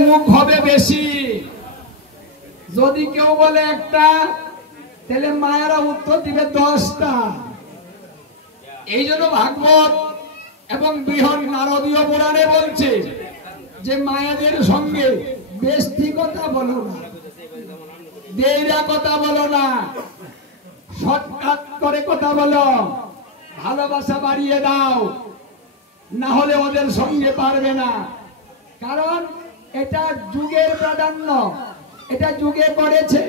মুখ হবে বেশি। যদি কেউ বলে একটা, তাহলে মায়েরা উত্তর দিবে 10টা। এই জন্য ভাগবত এবং বৃহৎ নারদীয় পুরাণে বলছে যে মায়েদের সঙ্গে বেশি কথা বলো না, দেইরা কথা বলো না, শর্টকাট করে কথা বলো, ভালোবাসা বাড়িয়ে দাও, না হলে ওদের সঙ্গে পারবে না। কারণ এটা যুগের প্রাধান্য, এটা যুগে পড়েছে।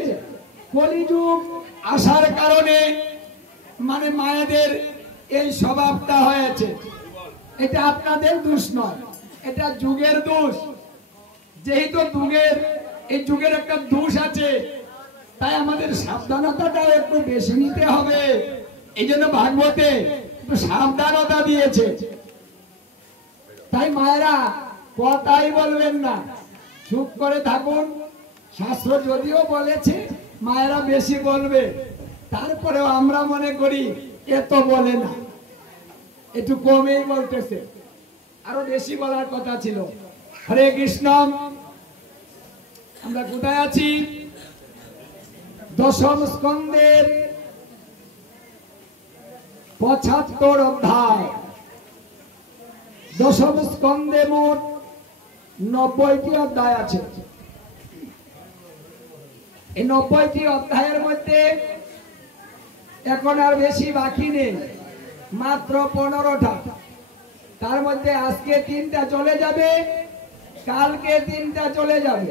কলিযুগ আসার কারণে মানে মায়েদের এই স্বভাবটা হয়েছে। এটা আপনাদের দোষ নয়, এটা যুগের দোষ। যেহেতু এই যুগের একটা দোষ আছে, তাই আমাদের সাবধানতাটাও একটু বেশি নিতে হবে। এই জন্য ভাগবতে একটু সাবধানতা দিয়েছে। তাই মায়েরা কথাই বলবেন না, চুপ করে থাকুন। শাস্ত্র যদিও বলেছে মায়েরা বেশি বলবে, তারপরেও আমরা মনে করি এত বলে না, একটু কমেই বলতেছে, আরো বেশি বলার কথা ছিল। হরে কৃষ্ণ। আমরা কোথায় আছি? দশম স্কন্ধের 75 অধ্যায়। দশম স্কন্ধে মোট 90টি অধ্যায় আছে। এই 90টি অধ্যায়ের মধ্যে এখন আর বেশি বাকি নেই, মাত্র 15টা। তার মধ্যে আজকে 3টা চলে যাবে, কালকে 3টা চলে যাবে,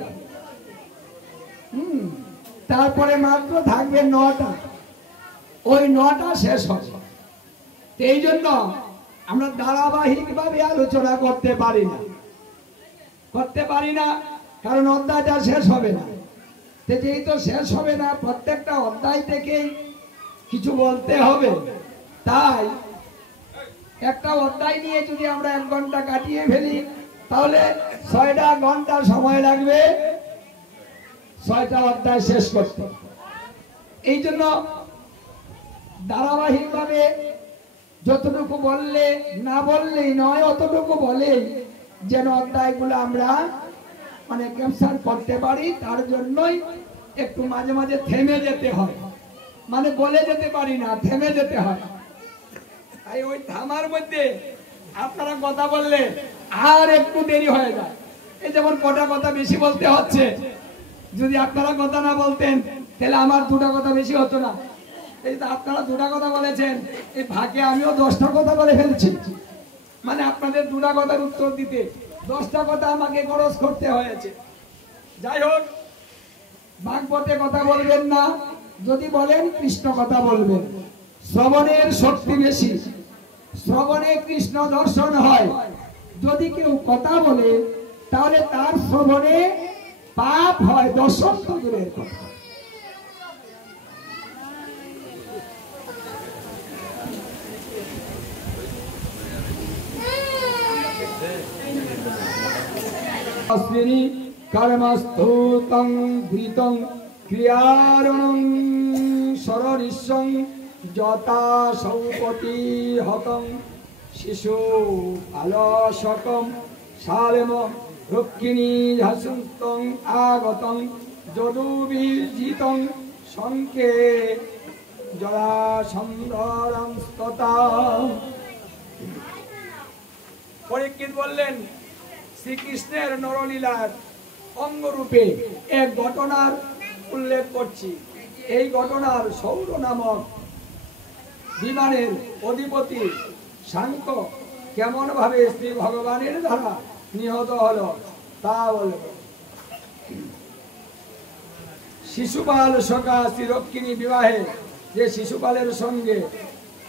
তারপরে মাত্র থাকবে 9টা। ওই 9টা শেষ হবে। এই জন্য আমরা ধারাবাহিক ভাবে আলোচনা করতে পারি না, কারণ অধ্যায়টা শেষ হবে না। যেহেতু শেষ হবে না, প্রত্যেকটা অধ্যায় থেকে কিছু বলতে হবে। তাই একটা অধ্যায় নিয়ে যদি আমরা 1 ঘন্টা কাটিয়ে ফেলি, তাহলে 6টা ঘন্টা সময় লাগবে 6টা অধ্যায় শেষ করতে। এই জন্য ধারাবাহিক ভাবে যতটুকু বললে না বললেই নয়, অতটুকু বলেই যেন অধ্যায়গুলো আমরা মানে ক্যাপচার করতে পারি। তার জন্যই একটু মাঝে মাঝে থেমে যেতে হয়, মানে বলে যেতে পারি না, থেমে যেতে হয়। তাই ওই থামার মধ্যে আপনারা কথা বললে আর একটু দেরি হয়ে যায়। এই যেমন কটা কথা বেশি বলতে হচ্ছে, যদি আপনারা কথা না বলতেন তাহলে আমার 2টা কথা বেশি হতো না। এই তো আপনারা 2টা কথা বলেছেন, এই ভাগে আমিও 10টা কথা বলে ফেলছি। মানে আপনাদের 2টা কথার উত্তর দিতে 10টা কথা আমাকে খরচ করতে হয়েছে। যাই হোক, ভাগবতে কথা বলবেন না, যদি বলেন কৃষ্ণ কথা বলবেন। শ্রবণের শক্তি বেশি, শ্রবণে কৃষ্ণ দর্শন হয়। যদি কেউ কথা বলে তাহলে তার শ্রবণে পাপ হয়, দর্শন তো দূরের কথা। কর্মস্থূতং ধৃতং ক্রিয়ারণং সররিষং যথা সৌপতি হতং শিশু আলসকম শালেম রক্ষিণী ঝাসুতং আগতং যদুবিজিতং শঙ্কে জরাসন্ধরং স্ততা। পরীক্ষিত বললেন, শ্রীকৃষ্ণের নরলীলার অঙ্গরূপে এক ঘটনার উল্লেখ করছি। এই ঘটনার সৌর নামক বিমানের অধিপতি শান্ত কেমন ভাবে শ্রী ভগবানের দ্বারা নিহত হলো তা বলব। শিশুপাল সখা শ্রীরক্ষিণী বিবাহে যে শিশুপালের সঙ্গে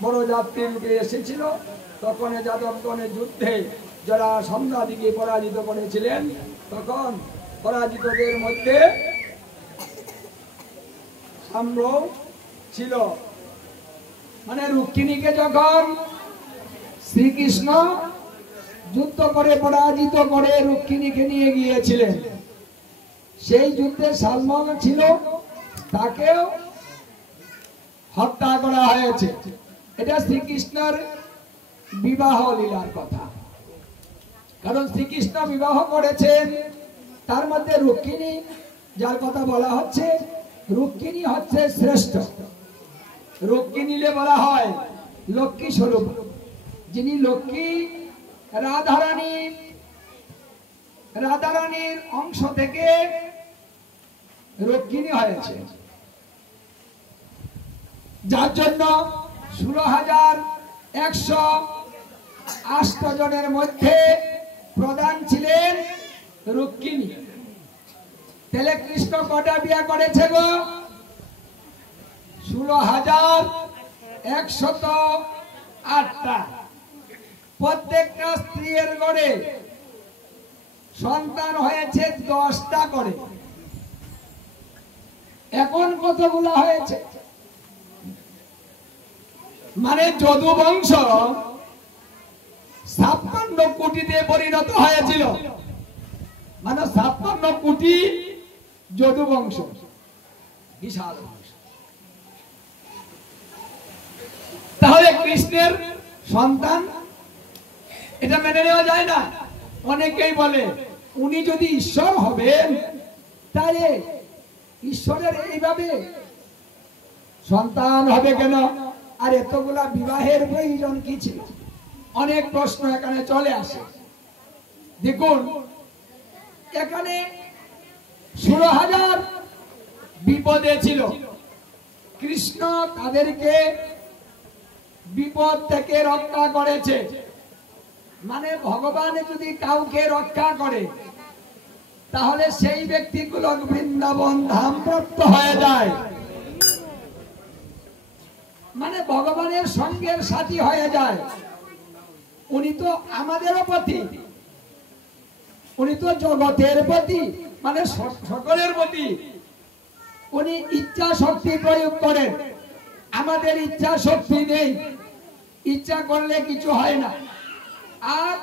বড় যাত্রী রূপে এসেছিল, তখন যাদবগণের যুদ্ধে যারা সন্ধ্যাদিকে পরাজিত করেছিলেন, তখন পরাজিতদের মধ্যে সাম্র ছিল। মানে রুক্মিণীকে যখন শ্রীকৃষ্ণ যুদ্ধ করে পরাজিত করে রুক্মিণীকে নিয়ে গিয়েছিলেন, সেই যুদ্ধে সালমন ছিল, তাকেও হত্যা করা হয়েছে। এটা শ্রীকৃষ্ণের বিবাহ লীলার কথা। কারণ শ্রীকৃষ্ণ বিবাহ করেছেন তার মধ্যে রুক্মিণী যার কথা বলা হচ্ছে, রুক্মিণী হচ্ছে শ্রেষ্ঠ। রুক্মিণীকে বলা হয় লক্ষ্মী স্বরূপ, যিনি লক্ষ্মী রাধারানীর অংশ থেকে রুক্মিণী হয়েছে, যার জন্য 16,108 জনের মধ্যে প্রধান ছিলেন রুক্মিণী। তাহলে কৃষ্ণ কটা বিয়ে করেছে গো? 16,108টা। প্রত্যেকটা স্ত্রীর ঘরে সন্তান হয়েছে 10টা করে। এখন কতগুলো হয়েছে? মানে যদু বংশ 56 কোটিতে পরিণত হয়েছিল, মানে 56 কোটি যদু বংশ, বিশাল বংশ। তাহলে কৃষ্ণের সন্তান, এটা মেনে নেওয়া যায় না। অনেকেই বলে উনি যদি ঈশ্বর হবেন তাহলে ঈশ্বরের এইভাবে সন্তান হবে কেন? আর এতগুলা বিবাহের প্রয়োজন কি ছিল? অনেক প্রশ্ন এখানে চলে আসে। দেখুন, এখানে 16,000 বিপদে ছিল, কৃষ্ণ তাদেরকে বিপদ থেকে রক্ষা করেছে। মানে ভগবান যদি কাউকে রক্ষা করে তাহলে সেই ব্যক্তিগুলো বৃন্দাবন ধাম প্রাপ্ত হয়ে যায়, মানে ভগবানের সঙ্গের সাথী হয়ে যায়। উনি তো আমাদেরও পতি, উনি তো জগতের পতি, মানে সকলের পতি। উনি ইচ্ছা শক্তি প্রয়োগ করেন, আমাদের ইচ্ছা শক্তি নেই, ইচ্ছা করলে কিছু হয় না। আর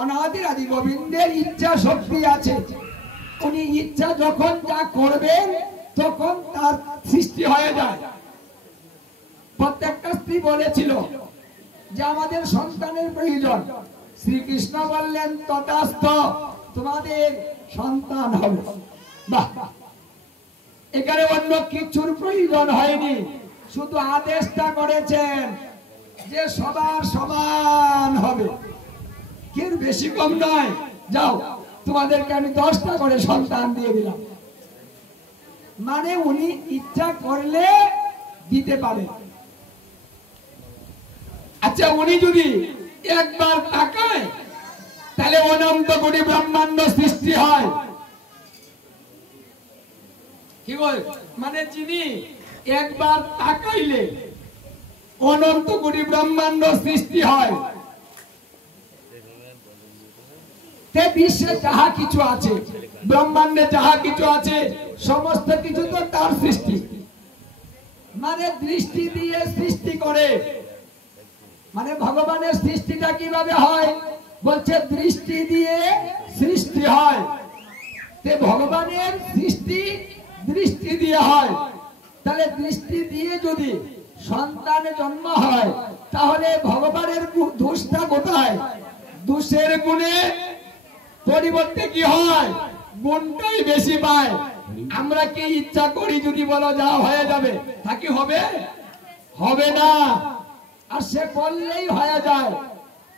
অনাদি আদি গোবিন্দের ইচ্ছা শক্তি আছে, উনি ইচ্ছা যখন যা করবেন তখন তার সৃষ্টি হয়ে যায়। প্রত্যেকটা স্ত্রী বলেছিল যে আমাদের সন্তানের প্রয়োজন, শ্রীকৃষ্ণ বললেন তথাস্থ, তোমাদের সন্তান হবে। বাহ, এখানে অন্য কিছুর প্রয়োজন হয়নি, শুধু আদেশটা করেছেন যে সবার সমান হবে, কেউ বেশি কম নয়। যাও, তোমাদেরকে আমি 10টা করে সন্তান দিয়ে দিলাম। মানে উনি ইচ্ছা করলে দিতে পারে। আচ্ছা, উনি যদি একবার তাকায় তাহলে অনন্ত কোটি ব্রহ্মাণ্ড সৃষ্টি হয়। কি বলে? মানে যিনি একবার তাকাইলে অনন্ত কোটি ব্রহ্মাণ্ড সৃষ্টি হয়। বিশ্বে যাহা কিছু আছে, ব্রহ্মাণ্ডে যাহা কিছু আছে, সমস্ত কিছু তো তার সৃষ্টি। মানে দৃষ্টি দিয়ে সৃষ্টি করে। মানে ভগবানের সৃষ্টিটা কিভাবে হয়? বলছে দৃষ্টি দিয়ে সৃষ্টি হয়। ভগবানের সৃষ্টি দৃষ্টি দিয়ে হয়। তাহলে দৃষ্টি দিয়ে যদি সন্তানের জন্ম হয় তাহলে ভগবানের দোষটা কোথায়? দোষের গুণে পরিবর্তে কি হয়? গুণটাই বেশি পায়। আমরা কি ইচ্ছা করি যদি বলো যা হয়ে যাবে, তা কি হবে? হবে না। আর সে বললেই হয়ে যায়,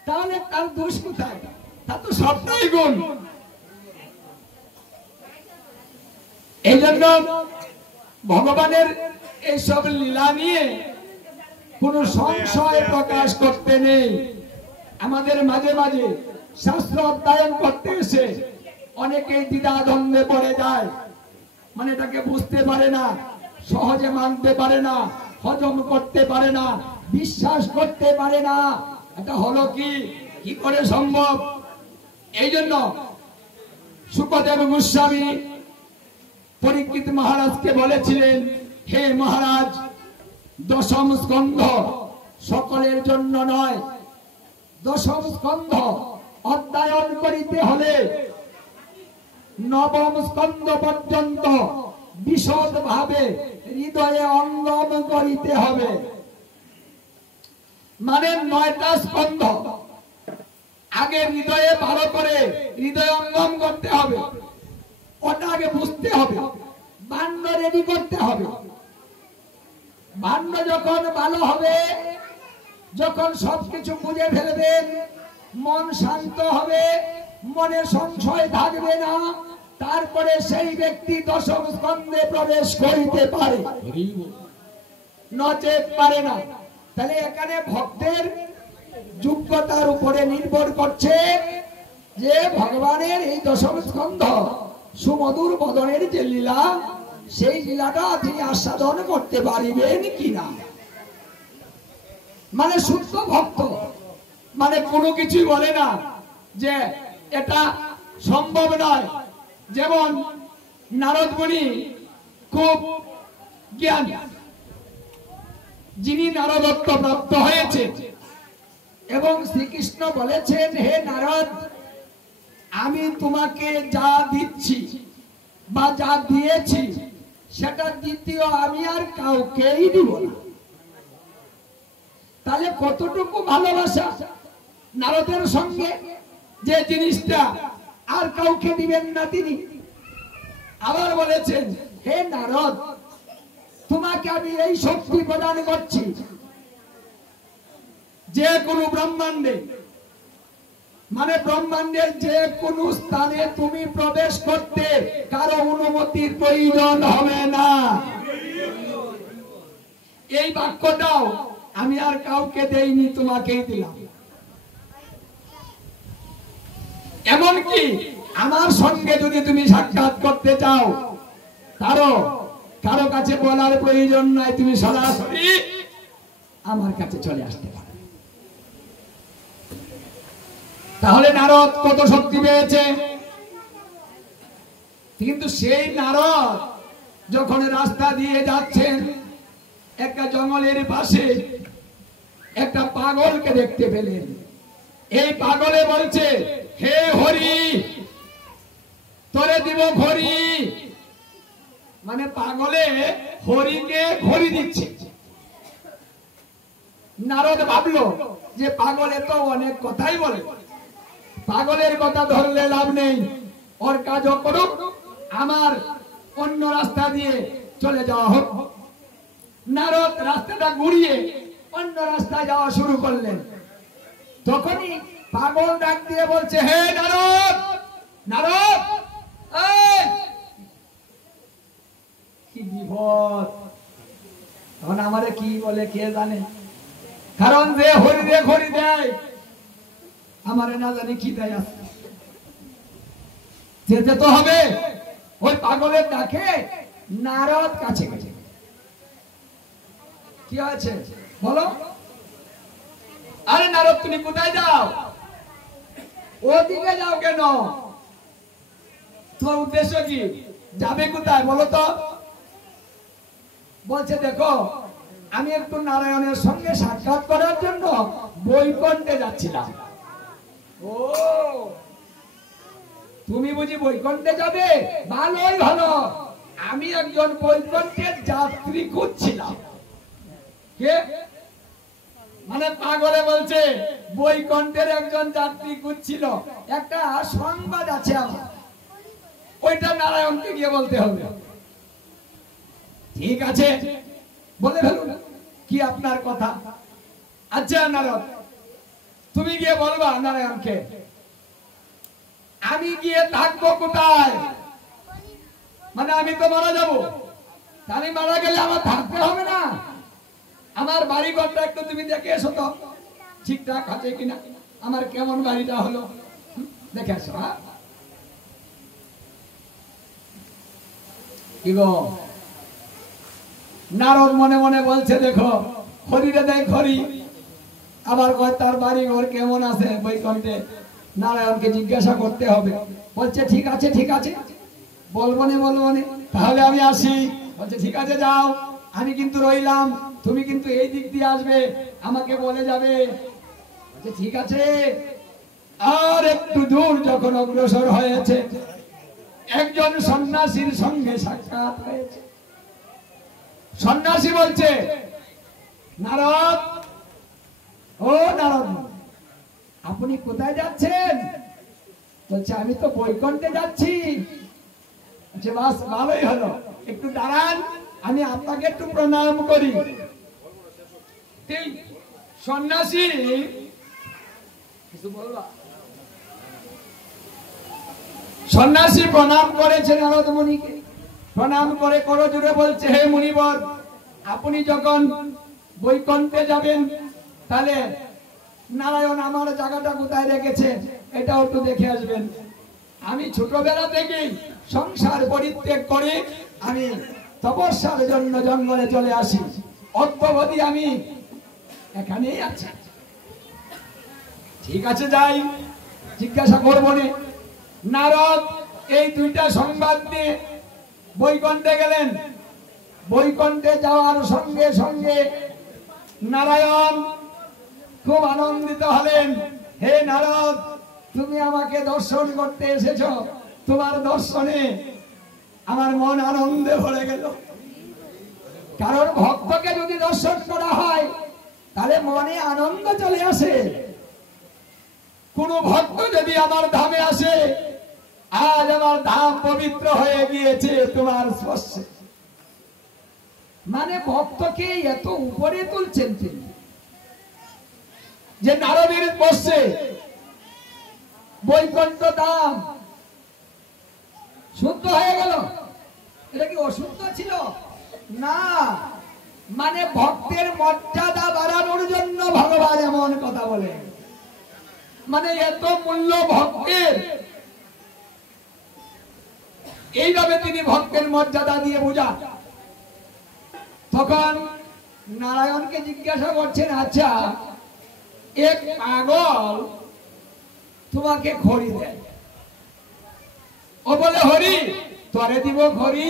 তাহলে তার দোষ কোথায়? তা তো সবটাই গুণ। এই জন্য ভগবানের এইসব লীলা নিয়ে কোন সংশয় প্রকাশ করতে নেই। আমাদের মাঝে মাঝে শাস্ত্র অধ্যয়ন করতে এসে অনেকে দ্বিধাদ্বন্দ্বে পড়ে যায়, মানে এটাকে বুঝতে পারে না, সহজে মানতে পারে না, হজম করতে পারে না, বিশ্বাস করতে পারে না। এটা হলো কি করে সম্ভব? এই জন্য শুকদেব গোস্বামী পরীক্ষিত মহারাজকে বলেছিলেন, হে মহারাজ, দশম স্কন্ধ সকলের জন্য নয়। দশম স্কন্ধ অধ্যয়ন করিতে হলে নবম স্কন্ধ পর্যন্ত বিশদ ভাবে হৃদয়ে অঙ্গম করিতে হবে। মানে 9টা স্কন্ধ আগে হৃদয়ে ভালো করে হৃদয় অঙ্গম করতে হবে। ওটা আগে বুঝতে হবে, ভাণ্ড রেডি করতে হবে। ভাণ্ড যখন ভালো হবে, যখন সবকিছু বুঝে ফেলবেন, মন শান্ত হবে, মনে সংশয় থাকবে না, তারপরে সেই ব্যক্তি দশম স্কন্ধে প্রবেশ করিতে পারে, নচেত পারে না। তাহলে এখানে ভক্তের যোগ্যতার উপরে নির্ভর করছে যে ভগবানের এই দশম স্কন্ধ সুমধুর বদনের যে লীলা, সেই লীলাটা তিনি আস্বাদন করতে পারিবেন কিনা। মানে শুদ্ধ ভক্ত মানে কোনো কিছুই বলে না যে এটা সম্ভব নয়। যেমন নারদ মুনি খুব জ্ঞানী, যিনি নারদত্ব প্রাপ্ত হয়েছে, এবং শ্রীকৃষ্ণ বলেছেন, হে নারদ, আমি তোমাকে যা দিচ্ছি বা যা দিয়েছি সেটা দ্বিতীয় আমি আর কাউকেই দিব না। তাহলে কতটুকু ভালোবাসা নারদের সঙ্গে, যে জিনিসটা আর কাউকে দিবেন না তিনি। আবার বলেছেন, হে নারদ, তোমাকে আমি এই শক্তি প্রদান করছি, যে কোনো ব্রহ্মাণ্ডে মানে ব্রহ্মাণ্ডের যে কোনো স্থানে তুমি প্রবেশ করতে কারো অনুমতির প্রয়োজন হবে না। এই বাক্যটাও আমি আর কাউকে দেইনি, তোমাকেই দিলাম। এমনকি আমার সঙ্গে যদি তুমি সাক্ষাৎ করতে চাও, কারো কাছে বলার প্রয়োজন নাই, তুমি সরাসরি আমার কাছে চলে আসতে পারো। তাহলে নারদ কত শক্তি পেয়েছে। কিন্তু সেই নারদ যখন রাস্তা দিয়ে যাচ্ছেন, একটা জঙ্গলের পাশে একটা পাগলকে দেখতে পেলেন। এই পাগলে বলছে, হে হরি, তোরে দিব ঘড়ি। মানে পাগলে হরিকে ঘড়ি দিচ্ছে। নারদ ভাবলো যে পাগলে তো অনেক কথাই বলে, পাগলের কথা ধরলে লাভ নেই, ওর কাজ করুক, আমার অন্য রাস্তা দিয়ে চলে যাওয়া হোক। নারদ রাস্তাটা ঘুরিয়ে অন্য রাস্তায় যাওয়া শুরু করলেন। তখনই পাগল ডাক দিয়ে বলছে, হে নারদ, নারদ, কি বিপদ! তখন আমারে কি বলে কে জানে, কারণ যে হরি রে ঘড়ি দেয়, আমারে না জানি কি দেয়। যেতে তো হবে। ওই পাগলের ডাকে নারদ কাছে গেছে। কি আছে বলো? আরে নারদ, তুমি কোথায় যাও? ওদিকে যাও কেন? তোমার উদ্দেশ্য কি? যাবে কোথায় বলো তো? বলছে, দেখো, আমি একটু নারায়ণের সঙ্গে সাক্ষাৎ করার জন্য বৈকুণ্ঠে যাচ্ছিলাম। ও, তুমি বুঝি বৈকুণ্ঠে যাবে? ভালোই ভালো, আমি একজন বৈকুণ্ঠের যাত্রী খুঁজছিলাম। কে? মানে পাগলে বলছে বৈকুণ্ঠের একজন যাত্রী খুঁজছিল। একটা সংবাদ আছে আমার, ওইটা নারায়ণকে গিয়ে বলতে হবে। ঠিক আছে, বলে ফেলুন, কি আপনার কথা? আচ্ছা নারদ, তুমি গিয়ে বলবা নারায়ণকে। আমি গিয়ে থাকবো কোথায়? মানে আমি তো মারা যাবো, আমি মারা গেলে আমার থাকতে হবে না? আমার বাড়ি ঘরটা একটু তুমি দেখে এসো তো, ঠিকঠাক আছে কিনা, আমার কেমন বাড়িটা হলো দেখে আসো। হ্যাঁ, কি গো? নারদ মনে মনে বলছে, দেখো, খড়িরে দেয় খড়ি, আবার কয় তার বাড়ি ঘর কেমন আছে বৈকুণ্ঠে, নারায়ণকে জিজ্ঞাসা করতে হবে। বলছে ঠিক আছে, ঠিক আছে, বলবো নে, তাহলে আমি আসি। বলছে ঠিক আছে, যাও, আমি কিন্তু রইলাম, তুমি কিন্তু এই দিক দিয়ে আসবে, আমাকে বলে যাবে। বলছে ঠিক আছে। আর একটু দূর যখন অগ্রসর হয়েছে, একজন সন্ন্যাসীর সঙ্গে সাক্ষাৎ হয়েছে। সন্ন্যাসী বলছে, নারদ, ও নারদ, আপনি কোথায় যাচ্ছেন? বলছে আমি তো বৈকুণ্ঠে যাচ্ছি। যে বাস ভালোই হলো, একটু দাঁড়ান, আমি আপনাকে একটু প্রণাম করি। সন্ন্যাসী কিছু বলবা? সন্ন্যাসী প্রণাম করেছে নারদ মুনিকে, প্রণাম করে করজোড়ে বলছে, হে মুনিবর, আপনি যখন বৈকুণ্ঠে যাবেন তাহলে নারায়ণ আমার জায়গাটা কোথায় রেখেছে এটাও একটু দেখে আসবেন। আমি ছোটবেলা থেকেই সংসার পরিত্যাগ করে আমি তপস্যার জন্য জঙ্গলে চলে আসি, অদ্যাবধি আমি এখানেই আছি। ঠিক আছে, যাই, জিজ্ঞাসা করবো না। নারদ এই দুইটা সংবাদ নিয়ে বৈকুণ্ঠে গেলেন। বৈকুণ্ঠে যাওয়ার সঙ্গে সঙ্গে নারায়ণ খুব আনন্দিত হলেন। হে নারদ, তুমি আমাকে দর্শন করতে এসেছ, তোমার দর্শনে আমার মন আনন্দে ভরে গেল। কারণ ভক্তকে যদি দর্শন করা হয় তাহলে মনে আনন্দ চলে আসে। কোন ভক্ত যদি আমার ধামে আসে, আজ আমার ধাম পবিত্র হয়ে গিয়েছে তোমার স্পর্শে। মানে ভক্তকে এত উপরে তুলছেন তিনি যে নারদের স্পর্শে বৈকুণ্ঠ ধাম শুদ্ধ হয়ে গেল। এটা কি অশুদ্ধ ছিল? না, মানে ভক্তের মর্যাদা বাড়ানোর জন্য ভগবান এমন কথা বলে। মানে এত মূল্য ভক্তের, এইভাবে তিনি ভক্তের মর্যাদা দিয়ে বোঝা। তখন নারায়ণকে জিজ্ঞাসা করছেন, আচ্ছা এক পাগল তোমাকে খড়ি দেয়, ও বলে হরি তরে দিব খড়ি,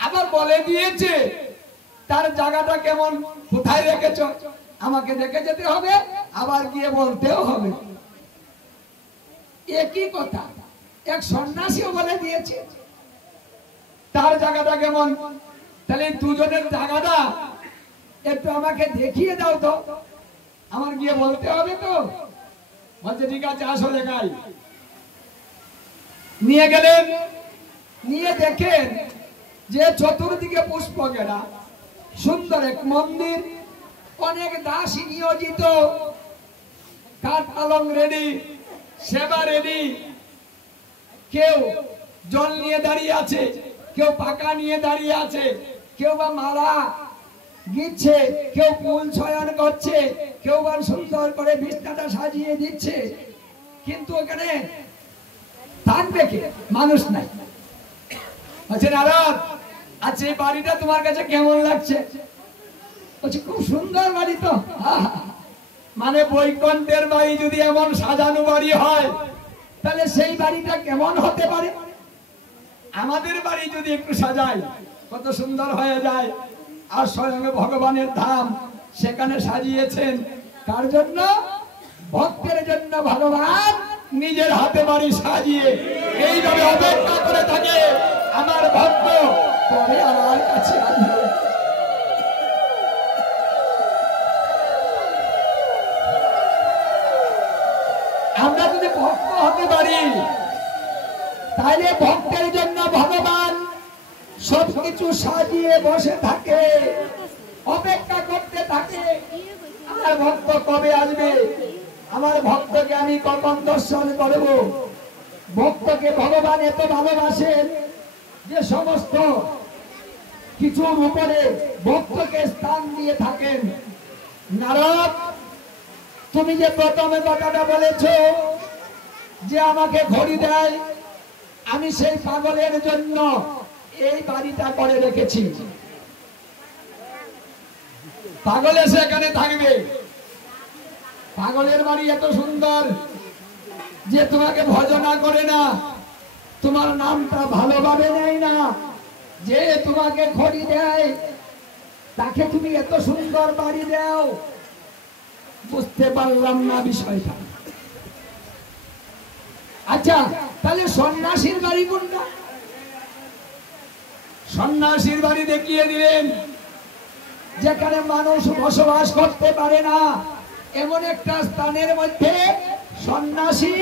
আবার বলে দিয়েছে তার জায়গাটা কেমন, কোথায় রেখেছ, আমাকে দেখে যেতে হবে, আবার গিয়ে বলতেও হবে। একই কথা এক সন্ন্যাসীও বলে দিয়েছে তার জায়গাটা কেমন। তাহলে দুজনের জায়গাটা একটু আমাকে দেখিয়ে দাও তো, আমার গিয়ে বলতে হবে তো। বলছে ঠিক আছে, আসো দেখাই। নিয়ে গেলেন, নিয়ে দেখেন যে চতুর্দিকে পুষ্প ঘেরা সুন্দর এক মন্দির, অনেক দাসী নিয়োজিত, কাঠ পালং রেডি, সেবা রেডি, কেউ জল নিয়ে দাঁড়িয়ে আছে, কেউ পাকা নিয়ে দাঁড়িয়ে আছে, কেউ বা মালা গিচ্ছে, কেউ ফুল ছয়ন করছে, কেউ বা সুন্দর করে বিছানাটা সাজিয়ে দিচ্ছে। কিন্তু ওখানে থাকবে কে? মানুষ নাই। বলছে নারদ, আচ্ছা এই বাড়িটা তোমার কাছে কেমন লাগছে? বলছে খুব সুন্দর বাড়ি তো। মানে বৈকুণ্ঠের বাড়ি যদি এমন সাজানো বাড়ি হয় তাহলে সেই বাড়িটা কেমন হতে পারে? আমাদের বাড়ি যদি একটু সাজাই কত সুন্দর হয়ে যায়। আর স্বয়ং ভগবানের ধাম সেখানে সাজিয়েছেন কার জন্য? ভক্তের জন্য। ভগবান নিজের হাতে বাড়ি সাজিয়ে এইভাবে অপেক্ষা করে থাকে আমার ভক্ত কবে আমার কাছে আসবে। আমরা যদি ভক্ত হতে পারি তাহলে ভক্তের জন্য ভগবান সবকিছু সাজিয়ে বসে থাকে, অপেক্ষা করতে থাকে আমার ভক্ত কবে আসবে, আমার ভক্তকে আমি কখন দর্শন করব। ভক্তকে ভগবান এত ভালোবাসেন যে সমস্ত কিছুর উপরে ভক্তকে স্থান দিয়ে থাকেন। নারদ, তুমি যে প্রথমে কথাটা বলেছ যে আমাকে ঘড়ি দেয়, আমি সেই পাগলের জন্য এই বাড়িটা করে রেখেছি। পাগল এসে এখানে থাকবে। পাগলের বাড়ি এত সুন্দর যে তোমাকে ভজনা করে না, তোমার নামটা ভালোভাবে নেয় না, যে তোমাকে খড়ি দেয় তাকে তুমি এত সুন্দর বাড়ি দাও। বুঝতে পারলাম না বিষয়টা। আচ্ছা তাহলে সন্ন্যাসীর বাড়ি কোনটা? সন্ন্যাসীর বাড়ি দেখিয়ে দিলেন যেখানে মানুষ বসবাস করতে পারে না, এমন একটা স্থানের মধ্যে সন্ন্যাসী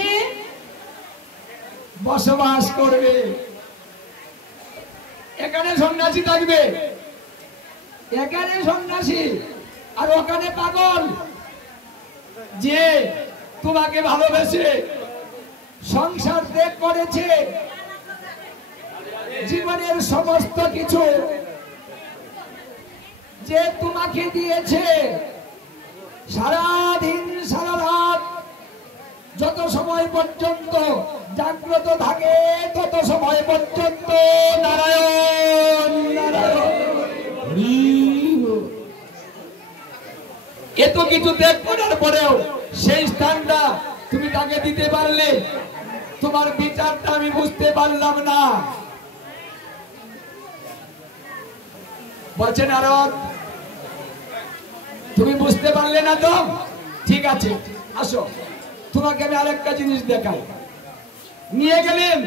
বসবাস করবে। এখানে সন্ন্যাসী থাকবে, এখানে সন্ন্যাসী, আর ওখানে পাগল যে তোমাকে ভালোবেসে সংসার ত্যাগ করেছে, জীবনের সমস্ত কিছু যে তোমাকে দিয়েছে, সারাদিন সারা রাত যত সময় পর্যন্ত জাগ্রত থাকে তত সময় পর্যন্ত নারায়ণ নারায়ণ। এত কিছু ত্যাগ করার পরেও সেই স্থানটা তুমি তাকে দিতে পারলে, তোমার বিচারটা আমি বুঝতে পারলাম না। বলছে নারদ, তুমি বুঝতে পারলে না তো? ঠিক আছে, আসো তোমাকে আমি আরেকটা জিনিস দেখাই। নিয়ে গেলেন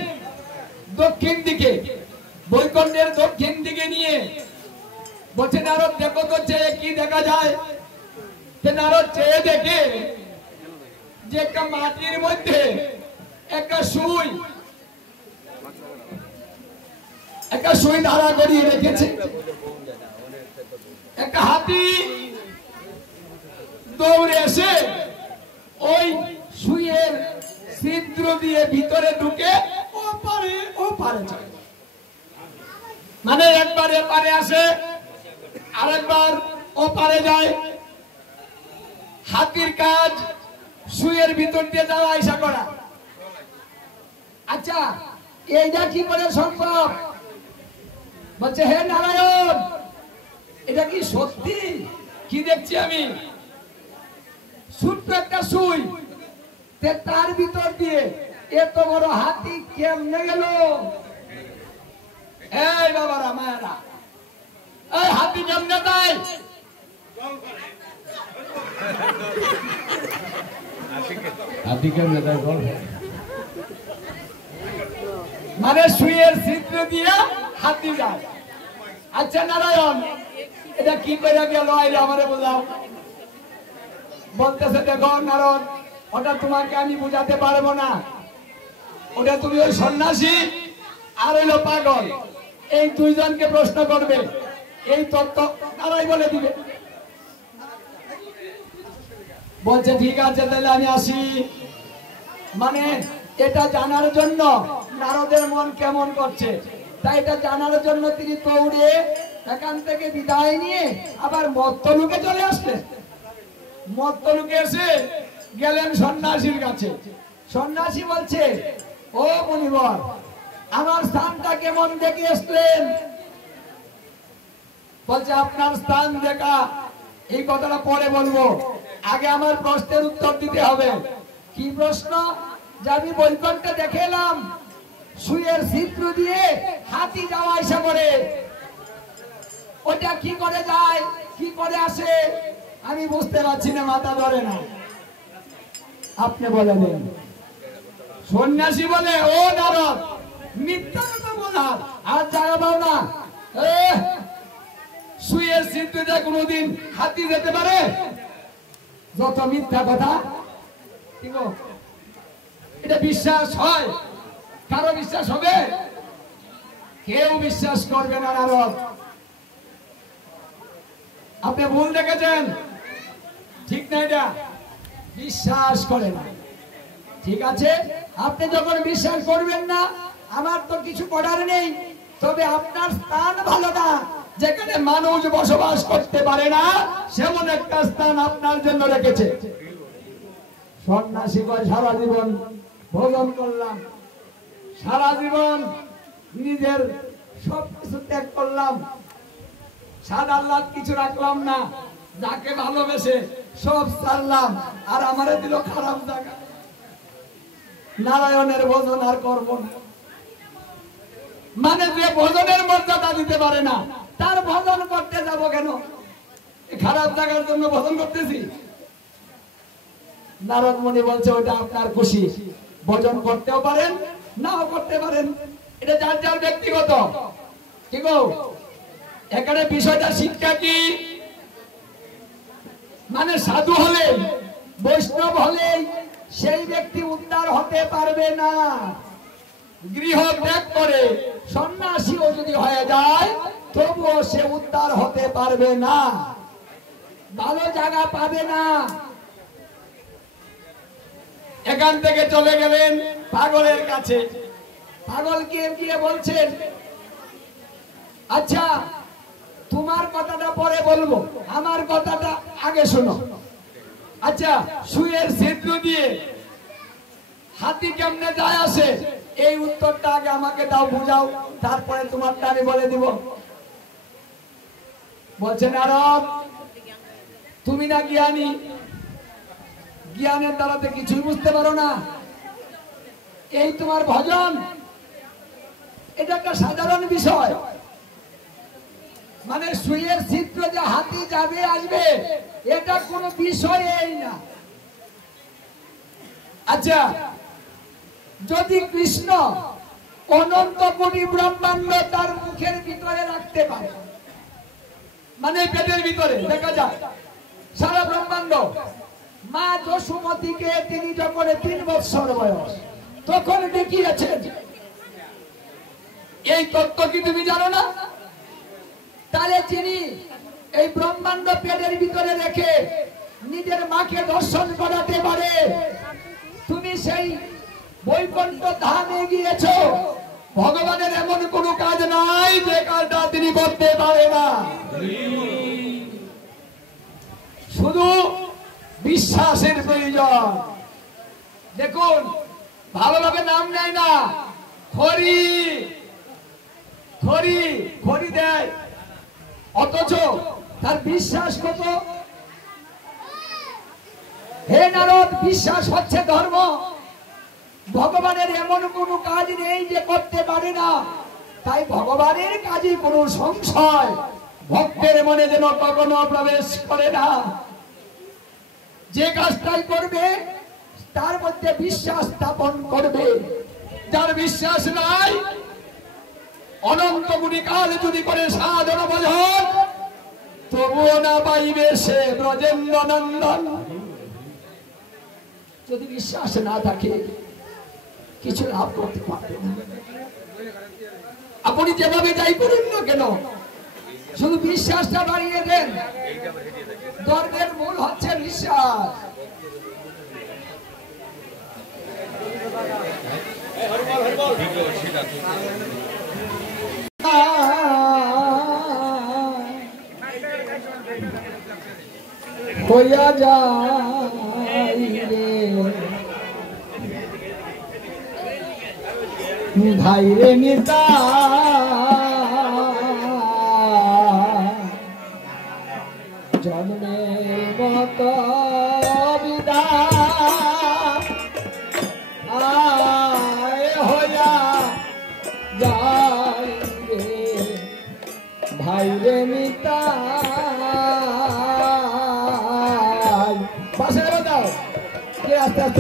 দক্ষিণ দিকে, বৈকুণ্ঠের দক্ষিণ দিকে নিয়ে বলছে নারদ দেখো তো চেয়ে কি দেখা যায়। নারদ চেয়ে দেখে যে একটা মাটির মধ্যে একটা সুই দাঁড়া করিয়ে রেখেছে। একটা হাতি দৌড়ে এসে ওই সুইয়ের ছিদ্র দিয়ে ভিতরে ঢুকে ও পারে যায়। মানে একবার এপারে আসে, আরেকবার ও পারে যায়। হাতির কাজ সুইয়ের ভিতর দিয়ে যাওয়া আইসা করা। আচ্ছা এইটা কি করে সম্ভব? বলছে হে নারায়ণ, এটা কি সত্যি? কি দেখছি আমি? ছোট্ট একটা সুই, তার ভিতর দিয়ে এত বড় হাতি কেমনে গেল? এই বাবারা মায়েরা, এই হাতি কেমনে দেয়? মানে সুইয়ের ছিদ্র দিয়ে হাতি যায়। আচ্ছা নারায়ণ, এটা কি করে গেল আমারে বোঝাও। বলতেছে দেখো নারদ, ওটা তোমাকে আমি বুঝাতে পারবো না। ওটা তুমি ওই সন্ন্যাসী আর হইলো পাগল, এই দুইজনকে প্রশ্ন করবে, এই তত্ত্ব তারাই বলে দিবে। বলছে ঠিক আছে তাহলে আমি আসি। মানে এটা জানার জন্য নারদের মন কেমন করছে, তাই এটা জানার জন্য তিনি দৌড়ে এখান থেকে বিদায় নিয়ে আবার মত্তলুকে চলে আসলেন। মত্তলুকে এসে গেলেন সন্ন্যাসীর কাছে। সন্ন্যাসী বলছে, ও মুনিবর, আমার স্থানটা কেমন দেখে আসলেন? বলছে আপনার স্থান দেখা এই কথাটা পরে বলবো, আগে আমার প্রশ্নের উত্তর দিতে হবে। কি প্রশ্ন? যে আমি বৈকুণ্ঠে দেখে এলাম সুইয়ের ছিদ্র দিয়ে হাতি যাওয়া আসা করে, ওটা কি করে যায়, কি করে আসে আমি বুঝতে পারছি না, মাথা ধরে না, আপনি বলে দেন। সন্ন্যাসী বলে, ও নারদ, মিথ্যা কথা বলা আর জায়গা পাও না। সুইয়ের ছিদ্র দিয়ে কোনোদিন হাতি যেতে পারে? যত মিথ্যা কথা। এটা বিশ্বাস হয়? কারো বিশ্বাস হবে? কেউ বিশ্বাস করবে না নারদ। আপনি ভুল দেখেছেন, ঠিক না? এটা বিশ্বাস করে না। ঠিক আছে, আপনি যখন বিশ্বাস করবেন না, আমার তো কিছু করার নেই। তবে আপনার স্থান ভালো না, যেখানে মানুষ বসবাস করতে পারে না, সেমন একটা স্থান আপনার জন্য রেখেছে। সন্ন্যাসী কয়, সারা জীবন ভোজন করলাম, সারা জীবন নিজের সবকিছু ত্যাগ করলাম, সাদা আল্লাহ কিছু রাখলাম না, যাকে ভালোবেসে সব ছাড়লাম, আর আমারে দিল খারাপ জায়গা। নারায়ণের ভোজন আর করব না। মানে যে ভোজনের মর্যাদা দিতে পারে না, তার ভোজন করতে যাব কেন? খারাপ জায়গার জন্য ভোজন করতেছি? নারদ মুনি বলছে, ওটা আপনার খুশি, ভোজন করতেও পারেন, নাও করতে পারেন, এটা যার যার ব্যক্তিগত। ঠিক আছে? এখানে বিষয়টা শিক্ষা কি? মানে সাধু হলে, বৈষ্ণব হলে সেই ব্যক্তি উদ্ধার হতে পারবে না। গৃহ ত্যাগ করে সন্ন্যাসীও যদি হয়ে যায় তবুও সে উদ্ধার হতে পারবে না, ভালো জায়গা পাবে না। এখান থেকে চলে গেলেন পাগলের কাছে। পাগলকে গিয়ে বলছেন, আচ্ছা তোমার কথাটা পরে বলবো, আমার কথাটা আগে শোনো। আচ্ছা সুয়ের ছিদ্র দিয়ে হাতি কেমনে যায় আসে, এই উত্তরটা আগে আমাকে দাও, বুঝাও, তারপরে তোমারটা আমি বলে দিব। বলছেন আরব, তুমি না জ্ঞানী, জ্ঞানের দ্বারাতে কিছুই বুঝতে পারো না। এই তোমার ভজন, এটা একটা সাধারণ বিষয়। মানে সুয়ের ছিদ্র যে হাতি যাবে আসবে, এটা কোনো বিষয়ই না। আচ্ছা যদি কৃষ্ণ অনন্ত কোটি ব্রহ্মাণ্ড তার মুখের ভিতরে রাখতে পারে, মানে পেটের ভিতরে দেখা যায় সারা ব্রহ্মাণ্ড, মা যশোমতীকে তিনি যখন 3 বছর বয়স তখন দেখিয়েছেন, এই তত্ত্ব কি তুমি জানো না? তাহলে যিনি এই ব্রহ্মাণ্ড পেটের ভিতরে রেখে নিজের মাকে দর্শন করাতে পারে, তুমি সেই বৈকুণ্ঠ ধামে গিয়েছো, ভগবানের এমন কোন কাজ নাই যে কাজটা তিনি করতে পারে না। শুধু বিশ্বাসের প্রয়োজন। দেখুন ভালোভাবে নাম নেয় না, খড়ি খড়ি খড়ি দেয়, অথচ তার বিশ্বাস কত। হে নারদ, বিশ্বাস হচ্ছে ধর্ম। ভগবানের এমন কোনো কাজ নেই যে করতে পারে না, তাই ভগবানের কাজে কোনো সংশয় ভক্তের মনে যেন কখনো প্রবেশ করে না। যে কাজটাই করবে তার মধ্যে বিশ্বাস স্থাপন করবে। যার বিশ্বাস নাই, অনন্ত কোটি কাল যদি করে সাধন ভজন, তবুও না পাইবে সে ব্রজেন্দ্র নন্দন। যদি বিশ্বাস না থাকে কিছু লাভ করতে পারবে না। আপনি যেভাবে যাই করেন না কেন, শুধু বিশ্বাসটা বাড়িয়ে দেন। ধর্মের মূল হচ্ছে বিশ্বাস। হইয়া যাই রে ভাই রে নিতা, জন্মের মত বিদায় হইয়া যাই রে ভাই রে নিতা। পাশে দাও কে আস্তে আস্তে